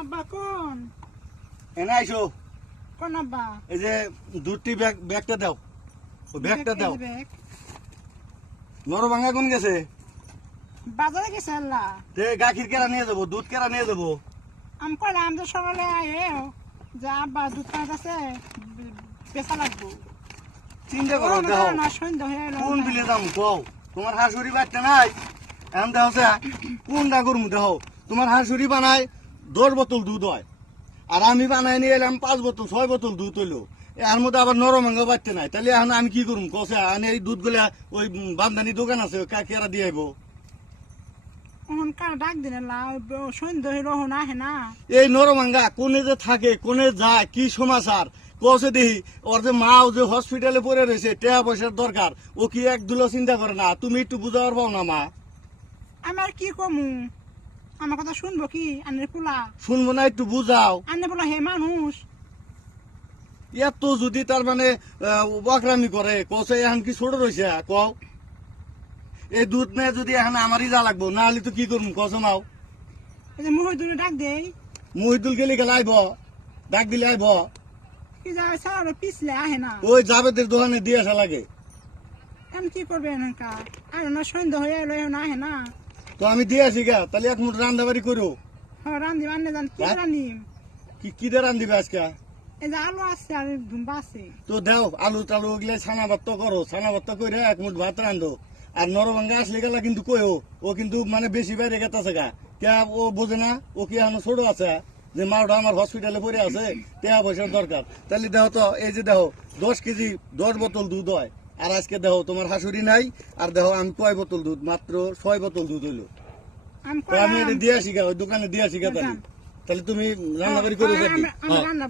আব্বা কোন এনে আইসো। কোন আব্বা? এই যে দুধটি ব্যাগটা দাও, ওই ব্যাগটা দাও। নর ভাঙা কোন গেছে? বাজারে গেছে আল্লাহ। গাখির কেরা নিয়ে যাবো, দুধ কেরা নিয়ে যাবো। আমি কইলাম যে সকালে আয়ে যে আব্বা দুধ পাঁচ আছে বেচা লাগবো। চিন্তা করো, দেখো সন্ধ্যা হয়ে এলো। কোন বিলে যাম কও? তোমার হাঁসুরি বাচ্চা নাই এখন দেখো কোনটা করবো। দেখো তোমার হাঁসুরি বানায় 10 বোতল দুধ হয়, আর আমি বানাই নিয়ে এলাম 5 বোতল 6 বোতল দুধ হইলো। এর মধ্যে আবার নরমাঙ্গা বাচ্চা নাই, তাহলে এখন আমি কি করবো কষে? আমি এই দুধ গুলা ওই বান্দানি দোকান আছে কেরা দিয়ে আইবো। ওহন কার ডাক দিন আল্লাহ, সন্ধ্যা হইলো ওহন আহে না। এই নরমাঙ্গা কোনে যে থাকে, কোনে যায়, কি সমাচার কষে দেখি। ওর যে মা ও যে হসপিটালে পড়ে রয়েছে, টাকা পয়সার দরকার, ও কি এক দুলো চিন্তা করে না? তুমি একটু বুঝাবার পাও না মা? আমার কি কমু? আমার কথা শুনবো কি? আনের পোলা শুনবো না? একটু বুঝাও। আনে পোলা হে মানুষ। এত যদি তার মানে বকরামি করে, কষে এখন কি ছোট রয়েছে কও? এই দুধ নিয়ে যদি এখন আমারই যা লাগবো, না হলে তো কি করবো কষে নাও। এই যে মহিদুলে ডাক দেই, মহিদুল গেলে গেলে আইব, ডাক দিলে আইব। কি যায় সারা পিছলে আহে না। ওই জাবেদের দোকানে দিয়ে আসা লাগে। এখন কি করবে এনকা? আর না সন্ধ্যা হয়ে এলো এখন আহে না। তো আমি দিয়ে আসি গা, তাহলে এক মুঠ রান্না বাড়ি করো। হ্যাঁ রান্দিম, আনে জান কি হ্যাঁ? রান্দিম? কি দিয়ে রান্দিবে আজকে? এই যে আলু আছে আর ধুম্বা আছে। তো দাও আলু টালু ওগুলো ছানা ভাত করো, ছানা ভাত করে এক মুঠ ভাত রান্ধো। আর নরভাঙ্গা আসলে গেলা কিন্তু কইও, ও কিন্তু মানে বেশি বাইরে গেতেছে গা। কে ও বোঝে না? ও কি এখন ছোট আছে যে মাওটা আমার হসপিটালে পড়ে আছে, টাকা পয়সার দরকার? তাহলে দেখো তো, এই যে দেখো 10 কেজি 10 বোতল দুধ হয়, আর আজকে দেখো তোমার হাসুরি নাই, আর দেখো আমি কয় বোতল দুধ, মাত্র 6 বোতল দুধ হইলো। আমি তো আমি এটা দিয়ে আসি গা, ওই দোকানে দিয়ে আসি গা। তাহলে তুমি রান্না বাড়ি করে যাবি। আমি রান্না